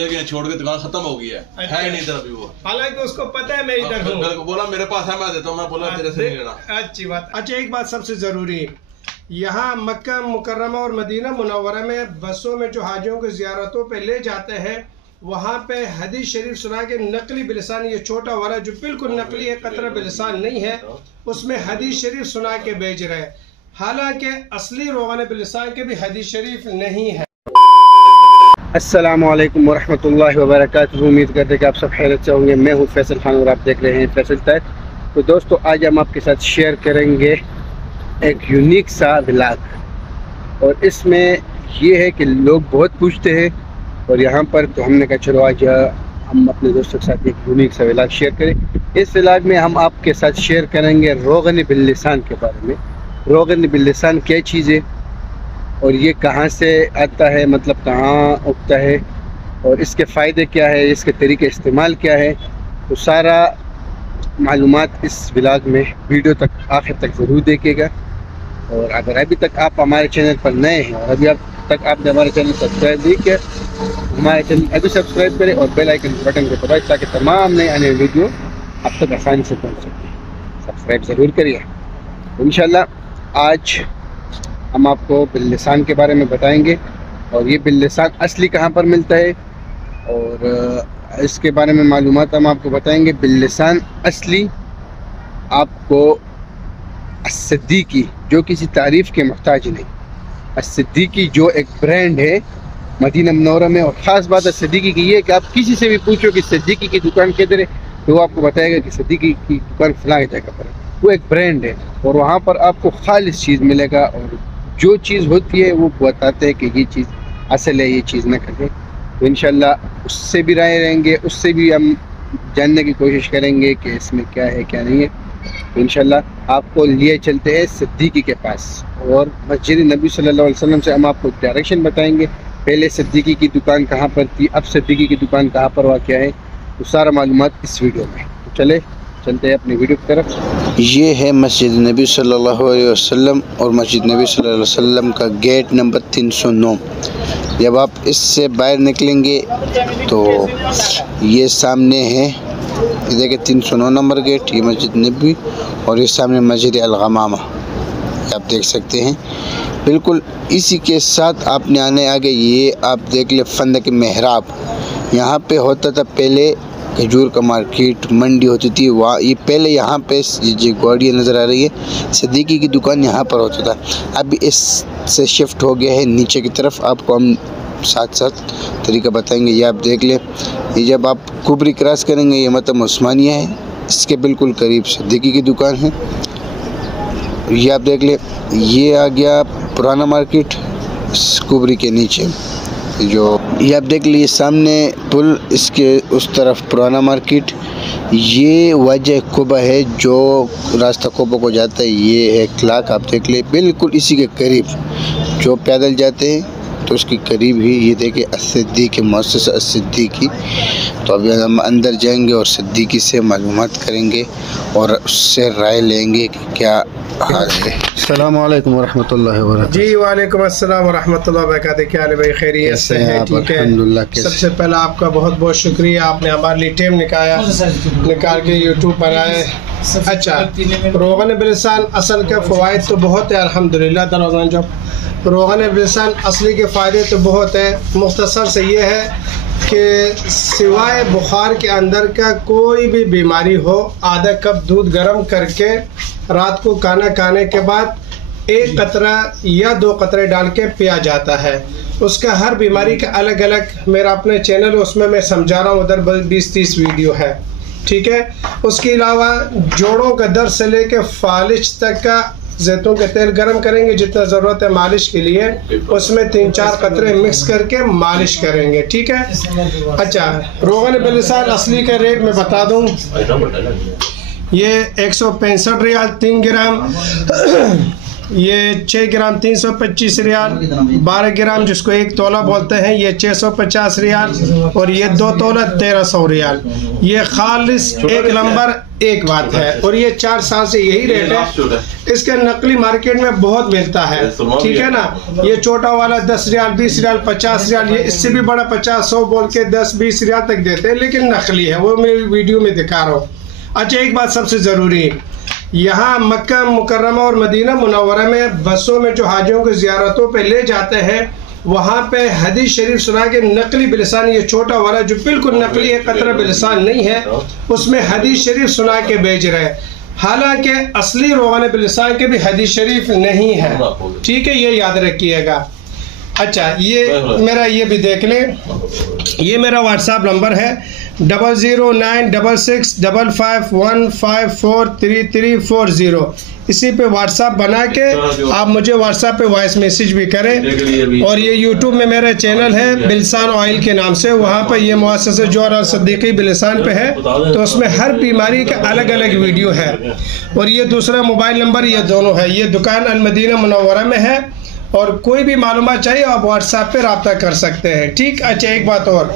छोड़ के दुकान खत्म हो गई है। अच्छा। है नहीं इधर अभी वो, हालांकि उसको पता है मैं इधर हूँ। बोला मेरे पास है मैं देता हूँ, मैं बोला तेरे से नहीं लेना। अच्छी बात। अच्छा एक बात सबसे जरूरी, यहाँ मक्का मुकर्रमा और मदीना मुनव्वरा में बसों में जो हाजियों को ज़ियारतों पे ले जाते हैं वहाँ पे हदीस शरीफ सुना के नकली बिलिसान, ये छोटा वाला जो बिल्कुल नकली है, कतरा बिलिसान नहीं है, उसमें हदीस शरीफ सुना के भेज रहे हैं, हालांकि असली रोगान बिलिसान के भी हदीस शरीफ नहीं है। अस्सलामुअलैकुम वरहमतुल्लाहि वबरकातुहू। उम्मीद करते हैं कि आप सब खैरियत से होंगे। मैं हूँ फैसल खान और आप देख रहे हैं फैसल तक। तो दोस्तों आज हम आपके साथ शेयर करेंगे एक यूनिक सा व्लॉग, और इसमें ये है कि लोग बहुत पूछते हैं और यहाँ पर तो हमने कहा चलो आज हम अपने दोस्तों के साथ एक यूनिक सा व्लॉग शेयर करें। इस व्लॉग में हम आपके साथ शेयर करेंगे रोगन बिल्लिसान के बारे में। रोगन बिल्लिसान क्या चीज़ है और ये कहाँ से आता है, मतलब कहाँ उगता है, और इसके फ़ायदे क्या है, इसके तरीके इस्तेमाल क्या है, तो सारा मालूमात इस व्लॉग में वीडियो तक आखिर तक ज़रूर देखिएगा। और अगर अभी तक आप हमारे चैनल पर नए हैं और अभी अब तक आपने हमारे चैनल सब्सक्राइब नहीं किया, हमारे चैनल अभी सब्सक्राइब करें और बेल आइकन बटन को दबाएं ताकि तमाम नए आने वीडियो आप तक आसानी से पहुँच सकें। सब्सक्राइब ज़रूर करिए। इंशाल्लाह आज हम आपको बिल्लिसान के बारे में बताएंगे और ये बिल्लिसान असली कहाँ पर मिलता है और इसके बारे में मालूमात हम आपको बताएंगे। बिल्लिसान असली आपको सिद्दीकी, जो किसी तारीफ़ के मोहताज नहीं, सिद्दीकी जो एक ब्रांड है मदीना मुनव्वरा में, और ख़ास बात है सिद्दीकी की ये कि आप किसी से भी पूछो कि सिद्दीकी की दुकान किधर है तो वो आपको बताएगा कि सिद्दीकी की दुकान फलां जगह पर है। वो एक ब्रांड है और वहाँ पर आपको खालिस चीज़ मिलेगा और जो चीज़ होती है वो बताते हैं कि ये चीज़ असल है, ये चीज़ ना करें। तो इंशाल्लाह उससे भी राय रहेंगे, उससे भी हम जानने की कोशिश करेंगे कि इसमें क्या है क्या नहीं है। तो इंशाल्लाह आपको लिए चलते हैं सिद्दीकी के पास और मस्जिद नबी सल्लल्लाहु अलैहि वसल्लम से हम आपको डायरेक्शन बताएंगे। पहले सिद्दीकी की दुकान कहाँ पर थी, अब सिद्दीकी की दुकान कहाँ पर वाक़या है, तो सारा मालूमात इस वीडियो में। तो चलते हैं अपनी वीडियो की तरफ। ये है मस्जिद नबी सल्लल्लाहु अलैहि वसल्लम और मस्जिद नबी सल्लल्लाहु अलैहि वसल्लम का गेट नंबर 309। जब आप इससे बाहर निकलेंगे तो ये सामने है, ये देखिए 309 नंबर गेट, ये मस्जिद नबी, और ये सामने मस्जिद अल-गमामा आप देख सकते हैं। बिल्कुल इसी के साथ आपने आगे ये आप देख ले फंदक मेहराब, यहाँ पे होता था पहले खजूर का मार्केट, मंडी होती थी वहाँ, ये पहले यहाँ पे जो गाड़ियाँ नज़र आ रही है सिद्दीकी की दुकान यहाँ पर होता था। अभी इससे शिफ्ट हो गया है नीचे की तरफ, आपको हम साथ साथ तरीका बताएंगे। ये आप देख लें, ये जब आप कुबरी क्रॉस करेंगे ये मतलब उस्मानिया है, इसके बिल्कुल करीब सिद्दीकी की दुकान है। ये आप देख लें, ये आ गया पुराना मार्केट कुबरी के नीचे, जो ये आप देख लीजिए सामने पुल, इसके उस तरफ पुराना मार्केट। ये वजह कुबा है जो रास्ता कुबा को जाता है, ये है क्लाक आप देख ले, बिल्कुल इसी के करीब जो पैदल जाते हैं तो उसके करीब ही ये देखिए सिद्दीकी मुअस्ससा सिद्दीकी। तो अभी हम अंदर जाएंगे और सिद्दीकी से मालूमात करेंगे और उससे राय लेंगे कि क्या हाल है। अस्सलामु अलैकुम वरहमतुल्लाहि वबरकातुहू। जी वालेकुम अस्सलाम वरहमतुल्लाहि वबरकातुहू। क्या हाल है भाई, खैरियत से हैं? ठीक है, सबसे पहले आपका बहुत बहुत शुक्रिया, आपने हमारे लिए टाइम निकाल के यूट्यूब पर आए। अच्छा, रोगन बिल्लिसान असल के फ़वाइद तो बहुत है अल्हम्दुलिल्लाह। दरअसल जो रोगन बिल्लिसान असली के फ़ायदे तो बहुत है, मुख्तसर से ये है कि सिवाय बुखार के अंदर का कोई भी बीमारी हो, आधा कप दूध गर्म करके रात को खाना खाने के बाद 1 कतरा या 2 कतरे डाल के पिया जाता है। उसका हर बीमारी का अलग अलग मेरा अपने चैनल है, उसमें मैं समझा रहा हूँ, उधर 20-30 वीडियो है, ठीक है। उसके अलावा जोड़ों का दर्द से लेके फालिज तक का जैतून का तेल गर्म करेंगे जितना ज़रूरत है मालिश के लिए, उसमें 3-4 कतरे मिक्स करके मालिश करेंगे, ठीक है। अच्छा, रोगन बिल्लिसान असली का रेट मैं बता दूं, ये 165 रियाल 3 ग्राम ये 6 ग्राम 325 रियाल, 12 ग्राम जिसको 1 तोला बोलते हैं ये 650 रियाल, और ये 2 तोला 1300 रियाल। ये खालिस एक नंबर एक बात है, और ये 4 साल से यही रेट है। इसके नकली मार्केट में बहुत मिलता है, ठीक है ना। ये छोटा वाला 10 रियाल, 20 रियाल, 50 रियाल, ये इससे भी बड़ा 50-100 बोल के 10-20 रियाल तक देते हैं, लेकिन नकली है, वो मैं वीडियो में दिखा रहा हूँ। अच्छा, एक बात सबसे ज़रूरी है, यहाँ मक्का मुकर्रमा और मदीना मुनव्वरा में बसों में जो हाजियों को ज़ियारतों पे ले जाते हैं, वहाँ पे हदीस शरीफ सुना के नकली बिलिसान, ये छोटा वाला जो बिल्कुल नकली है, कतरा बिलिसान नहीं है, उसमें हदीस शरीफ सुना के बेच रहे हैं। हालांकि असली रोगान बिलिसान के भी हदीस शरीफ नहीं है, ठीक है, ये याद रखिएगा। अच्छा, ये मेरा ये भी देख लें, ये मेरा व्हाट्सएप नंबर है 009665515433340। इसी पे व्हाट्सएप बना के आप मुझे व्हाट्सएप पे वॉइस मैसेज भी करें। और ये यूट्यूब में मेरा चैनल है बिलसान ऑयल के नाम से, वहाँ पर ये मुअस्ससा जोहर और सिद्दीकी बिलसान पे है, तो उसमें हर बीमारी का अलग अलग वीडियो है। और ये दूसरा मोबाइल नंबर ये दोनों है, ये दुकान अल मदीना मुनव्वरा में है, और कोई भी मालूमात चाहिए आप व्हाट्सएप पे रब्ता कर सकते हैं, ठीक। अच्छा, एक बात और,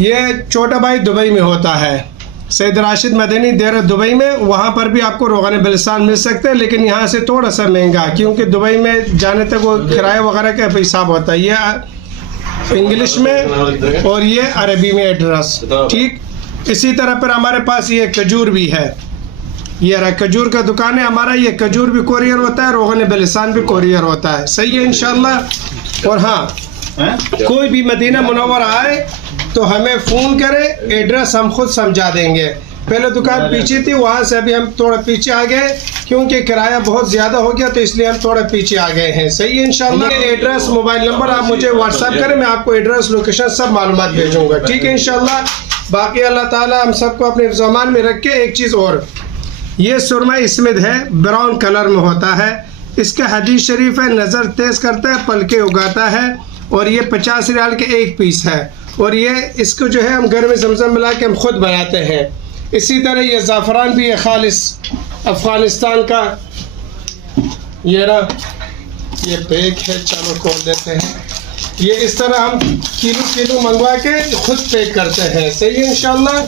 ये छोटा भाई दुबई में होता है, सैयद राशिद मदनी देर दुबई में, वहाँ पर भी आपको रोगान बिलिसान मिल सकते हैं, लेकिन यहाँ से थोड़ा सा महंगा, क्योंकि दुबई में जाने तक वो किराया वगैरह का हिसाब होता है। ये इंग्लिश में और ये अरबी में एड्रेस, ठीक। इसी तरह पर हमारे पास ये खजूर भी है, ये रहा खजूर का दुकान है हमारा, ये खजूर भी कोरियर होता है, रोगन बिलिसान भी कोरियर होता है, सही है इंशाल्लाह। और हाँ, कोई भी मदीना मुनव्वरा आए तो हमें फ़ोन करे, एड्रेस हम खुद समझा देंगे। पहले दुकान पीछे थी, वहाँ से अभी हम थोड़ा पीछे आ गए, क्योंकि किराया बहुत ज़्यादा हो गया, तो इसलिए हम थोड़ा पीछे आ गए हैं, सही है इंशाल्लाह। एड्रेस मोबाइल नंबर आप मुझे व्हाट्सएप करें, मैं आपको एड्रेस लोकेशन सब मालूमात भेजूँगा, ठीक है इंशाल्लाह। बाकी अल्लाह ताला हम सबको अपने ज़मान में रख के। एक चीज़ और, ये सुरमा इसमें है, ब्राउन कलर में होता है, इसका हदीस शरीफ है, नज़र तेज करता है, पलके उगाता है, और ये 50 रियाल के 1 पीस है। और ये इसको जो है हम घर में ज़मज़म मिला के हम खुद बनाते हैं। इसी तरह ये ज़ाफ़रान भी है खालिस अफ़गानिस्तान का, ये ना ये पैक है, चलो खोल देते हैं। ये इस तरह हम किलो मंगवा के खुद पैक करते हैं, सही है इंशाल्लाह।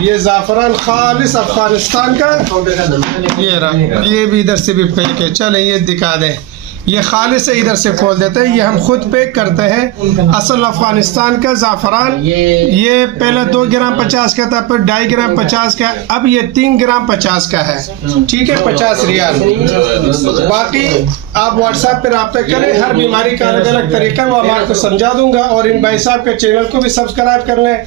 ये ज़ाफ़रान खालिस अफ़गानिस्तान का, ये रहा, ये भी इधर से भी पैक है, चले ये दिखा दें, ये खालिस है, इधर से खोल देते हैं, ये हम खुद पैक करते हैं। असल अफ़गानिस्तान का ज़ाफ़रान, ये पहले 2 ग्राम 50 का था, फिर 2.5 ग्राम 50 का, अब ये 3 ग्राम 50 का है, ठीक है, 50 रियाल। बाकी आप व्हाट्सएप पे रब्ता करें, हर बीमारी का अलग अलग तरीका वो मैं आपको समझा दूंगा। और इन भाई साहब के चैनल को भी सब्सक्राइब कर लें,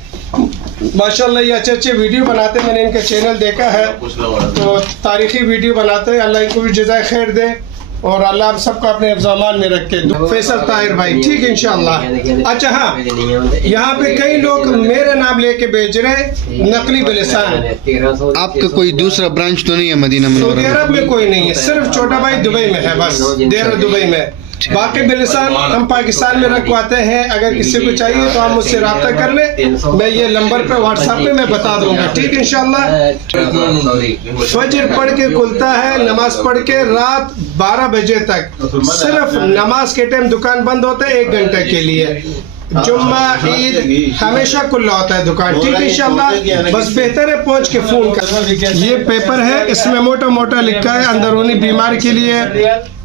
माशाल्लाह ये अच्छे अच्छे वीडियो बनाते हैं, मैंने इनका चैनल देखा है, तो तारीखी वीडियो बनाते हैं। अल्लाह इनको भी जज़ाए खैर दे, और अल्लाह आप सबको अपने ज़मान में रखे। फैसल ताहिर भाई, ठीक है इंशाल्लाह। अच्छा हाँ, यहाँ पे कई लोग मेरे नाम लेके बेच रहे नकली बिलिसान। आपका कोई दूसरा ब्रांच तो नहीं है मदीना मुनव्वरा? सऊदी अरब में कोई नहीं है, सिर्फ छोटा भाई दुबई में है, बस देर दुबई में। बाकी बिलिसान हम पाकिस्तान में रखवाते हैं, अगर किसी को चाहिए तो आप मुझसे रब्ता कर ले, मैं ये नंबर पे व्हाट्सएप पे मैं बता दूंगा, ठीक है इंशाल्लाह। फजर पढ़ के खुलता है, नमाज पढ़ के रात 12 बजे तक, सिर्फ नमाज के टाइम दुकान बंद होता है 1 घंटे के लिए। जुम्मा ईद हमेशा खुला होता है दुकान, ठीक है इंशाल्लाह। बस बेहतर है पहुंच के फोन कर। ये पेपर है, इसमें मोटा मोटा लिखा है अंदरूनी बीमारी के लिए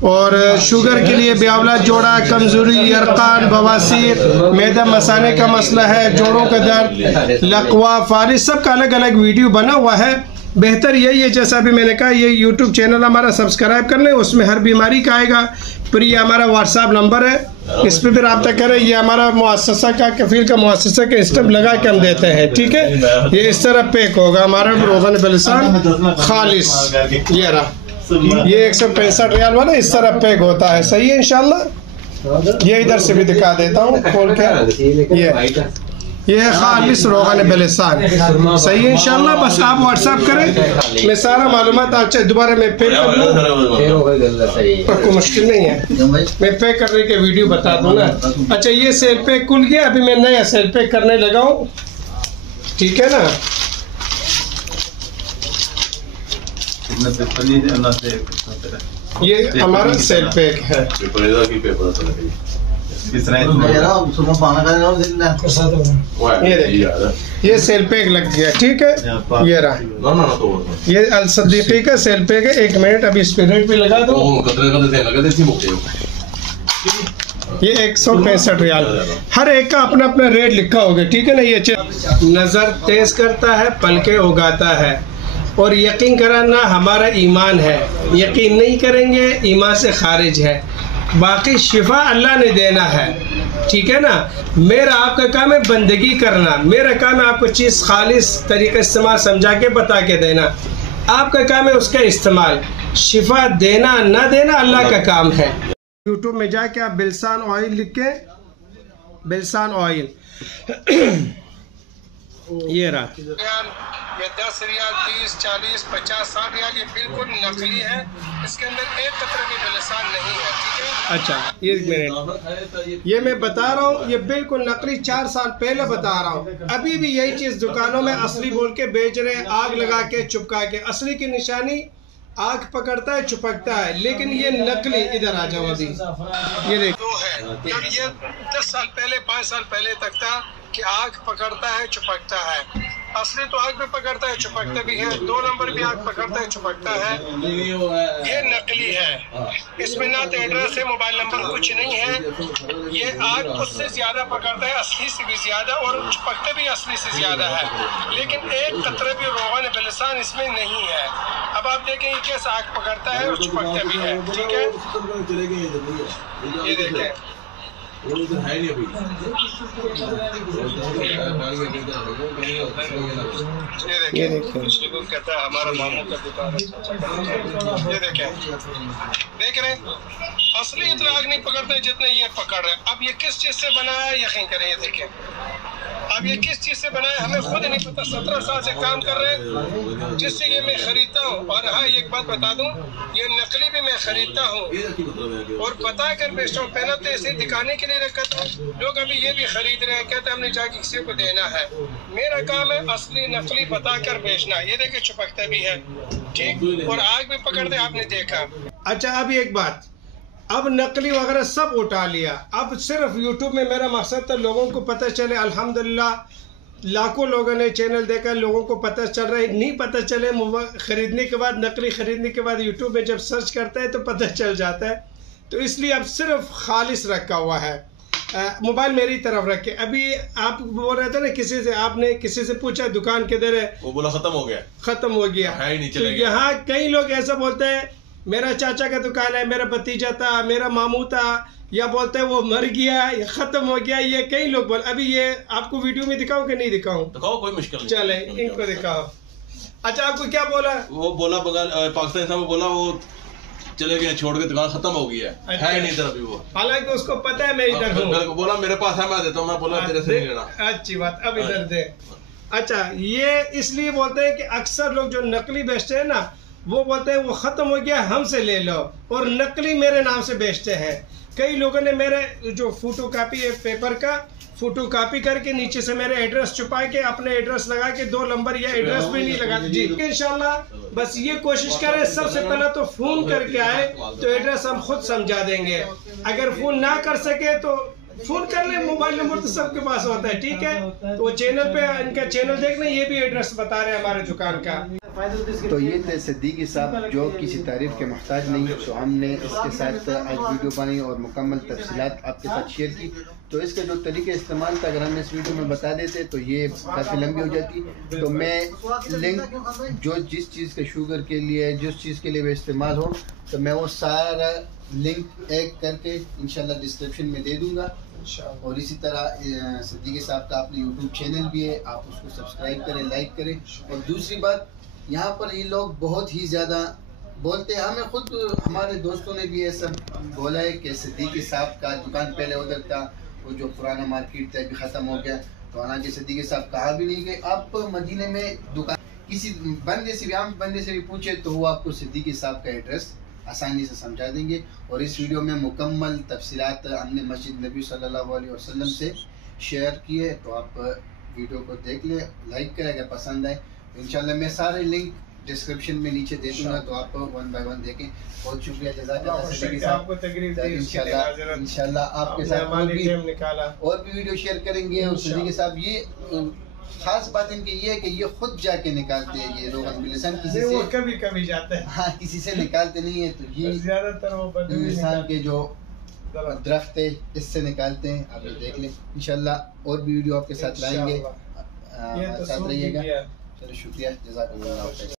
और शुगर के लिए, ब्यावला जोड़ा, कमजोरी, यरकान, बवासीर, मैदा मसाने का मसला है, जोड़ों का दर्द, लकवा, फारिश, सबका अलग अलग वीडियो बना हुआ है। बेहतर यही है, जैसा अभी मैंने कहा, ये यूट्यूब चैनल हमारा सब्सक्राइब कर लें, उसमें हर बीमारी का आएगा। फिर ये हमारा व्हाट्सएप नंबर है, इस पर भी रब्ता करें। ये हमारा मुअस्ससा का, कफील का मुअस्ससा के स्टैम्प लगा के हम देते हैं, ठीक है। ये इस तरह पैक होगा हमारा रोगन बिलिसान खालिस, ये रहा, ये 165 रियाल वाला इस तरह पैक होता है, सही है इंशाल्लाह। ये इधर से भी दिखा देता हूँ खोल के, ये है खालिस रोगन बिलिसान, सही है इंशाल्लाह। बस आप व्हाट्सएप करें, मैं सारा मालूमात आपसे दोबारा मैं पैक कर लूँ, कोई मुश्किल नहीं है, मैं पैक करने के वीडियो बता दूंगा। अच्छा, ये सेल पैक खुल गया, अभी मैं नया सेल पैक करने लगा हूँ, ठीक है ना। ये हमारा सेल पैक है। ये सेल पैक लग गया, ठीक है। ये रहा, ये अल सदीकी का सेल पैक है। 1 मिनट अभी स्पीड पे लगा दो। ये 165 रियाल, हर एक का अपना अपना रेट लिखा होगा, ठीक है ना। ये नजर तेज करता है, पलके उगाता है, और यकीन कराना हमारा ईमान है। यकीन नहीं करेंगे ईमान से खारिज है। बाकी शिफा अल्लाह ने देना है, ठीक है ना। मेरा आपका काम है बंदगी करना, मेरा काम है आपको चीज़ खालिस तरीके इस्तेमाल समझा के बता के देना। आपका काम है उसका इस्तेमाल। शिफा देना ना देना अल्लाह का काम है। यूट्यूब में जाके आप बिलसान ऑयल लिख के, बिलसान ऑयल ये रहा, ये 10 रियाल, 30, 40, 50, 60 रियाल, ये बिल्कुल नकली है। इसके अंदर एक कतरा भी बिलसान नहीं है, ठीक है। अच्छा, ये मिनट, ये मैं बता रहा हूँ, ये बिल्कुल नकली 4 साल पहले बता रहा हूँ। अभी भी यही चीज़ दुकानों में असली बोल के बेच रहे हैं, आग लगा के चिपका के। असली की निशानी आग पकड़ता है, चिपकता है, लेकिन ये नकली। इधर आ जाओ अभी, ये देखो है। ये 10 साल पहले, 5 साल पहले तक था कि आग पकड़ता है, चिपकता है। असली तो आग में पकड़ता है, चिपकता भी है। 2 नंबर भी आग पकड़ता है, चिपकता है। ये नकली है, इसमें ना तो एड्रेस है, मोबाइल नंबर कुछ नहीं है। ये आग उससे ज्यादा पकड़ता है, असली से भी ज्यादा, और चिपकता भी असली से ज्यादा है। लेकिन एक कतरे भी रोगन बिलसान इसमें नहीं है। अब आप देखेंगे कैसे आग पकड़ता है और चिपकता भी है, ठीक है। ये देखें, ये देखिए, कहता है हमारा मामू का दुकान है। ये देखें, देख रहे हैं, असली इतना आग नहीं पकड़ते जितने ये पकड़ रहे हैं। अब ये किस चीज से बना है यकीन करें, ये देखें, अब ये किस चीज से बना है हमें खुद नहीं पता। 17 साल से काम कर रहे हैं, जिससे ये मैं खरीदता हूँ। और हाँ, एक बात बता दूं, ये नकली भी मैं खरीदता हूँ और पता कर बेचता हूँ। पहले तो ऐसे दिखाने के लिए रखा था, लोग अभी ये भी खरीद रहे हैं, कहते हमने जाके किसी को देना है। मेरा काम है असली नकली बता कर बेचना। ये देखे चिपकता भी है, ठीक, और आग भी पकड़ते, आपने देखा। अच्छा, अभी एक बात, अब नकली वगैरह सब उठा लिया। अब सिर्फ यूट्यूब में मेरा मकसद था लोगों को पता चले। अल्हम्दुलिल्लाह लाखों लोगों ने चैनल देखा, लोगों को पता चल रहा है। नहीं पता चले ख़रीदने के बाद, नकली ख़रीदने के बाद यूट्यूब में जब सर्च करता है तो पता चल जाता है। तो इसलिए अब सिर्फ खालिस रखा हुआ है। मोबाइल मेरी तरफ रखे। अभी आप बोल रहे थे ना, किसी से आपने किसी से पूछा दुकान किधर है, वो बोला ख़त्म हो गया, ख़त्म हो गया है ही नहीं। तो यहाँ कई लोग ऐसा बोलते हैं मेरा चाचा का दुकान है, मेरा भतीजा था, मेरा मामू था, या बोलते हैं वो मर गया, या खत्म हो गया। ये कई लोग बोल। अभी ये आपको वीडियो में दिखाऊं कि नहीं दिखाऊं? दिखाओ, कोई मुश्किल नहीं। चले इनको दिखाओ। अच्छा, आपको क्या बोला? वो बोला पाकिस्तान साहब बोला वो चले गए, छोड़ के दुकान खत्म हो गया है ही नहीं इधर अभी वो। हालांकि उसको पता है मैं इधर हूँ, बोला मेरे पास है मैं देता हूँ। मैं बोला तेरे से नहीं लेना। अच्छी बात, अब इधर दे। अच्छा, ये इसलिए बोलते हैं कि अक्सर लोग जो नकली बेचते हैं ना, वो बोलते हैं वो ख़त्म हो गया हमसे ले लो, और नकली मेरे नाम से बेचते हैं। कई लोगों ने मेरे जो फोटो कापी है पेपर का, फोटो कापी करके नीचे से मेरे एड्रेस छुपा के अपने एड्रेस लगा के 2 नंबर या एड्रेस भी नहीं लगा जी। इंशाल्लाह बस ये कोशिश करें, सबसे पहले तो फ़ोन करके आए तो एड्रेस हम खुद समझा देंगे। अगर फ़ोन ना कर सके तो फ़ोन कर ले, मोबाइल नंबर तो सबके पास होता है, ठीक है। तो चैनल पे इनका चैनल देखना, ये भी एड्रेस बता रहे हैं हमारे दुकान का। तो ये थे सिद्दीकी साहब जो किसी तारीफ़ के मोहताज नहीं। तो हमने इसके साथ आज वीडियो बनाई और मुकम्मल तफसीलात आपके साथ शेयर की। तो इसका जो तरीके इस्तेमाल था, अगर हम इस वीडियो में बता देते तो ये काफ़ी लंबी हो जाती। तो मैं लिंक जो जिस चीज़ के शुगर के लिए, जिस चीज़ के लिए वो इस्तेमाल हो, तो मैं वो सारा लिंक एक करके इंशाल्लाह डिस्क्रिप्शन में दे दूँगा। और इसी तरह सिद्दीकी साहब का अपने यूट्यूब चैनल भी है, आप उसको सब्सक्राइब करें, लाइक करें। और दूसरी बात, यहाँ पर ये लोग बहुत ही ज़्यादा बोलते हैं, हमें खुद हमारे दोस्तों ने भी ये सब बोला है कि सिद्दीकी साहब का दुकान पहले उधर था, वो जो पुराना मार्केट था अभी ख़त्म हो गया। तो हालांकि सिद्दीकी साहब कहा भी नहीं कि आप मदीने में दुकान किसी बंदे से भी, आम बंदे से भी पूछे तो वो आपको सिद्दीकी साहब का एड्रेस आसानी से समझा देंगे। और इस वीडियो में मुकम्मल तफसीलात हमने मस्जिद नबी सल्लल्लाहु अलैहि वसल्लम से शेयर किए। तो आप वीडियो को देख लें, लाइक करें, अगर पसंद आए। इंशाल्लाह मैं सारे लिंक डिस्क्रिप्शन में नीचे दे दूंगा, तो आप 1 बाय 1 देखें। बहुत शुक्रिया, जज़ाकल्लाह। इंशाल्लाह आपके साथ और भी वीडियो शेयर करेंगे। और सदीक़ साहब, ये खास बात इनकी ये है कि ये खुद जाके निकालते हैं ये रोगन बिलिसान, किसी से कभी कभी जाते हैं, हाँ, किसी से निकालते नहीं है। तो ये ज्यादातर वो बिलिसान के जो दरख्त है इससे निकालते हैं। आप ये देख लें। इंशाल्लाह और भी वीडियो आपके साथ लाएंगे, साथ रहिएगा। चलो शुक्रिया, जज़ाकल्लाह।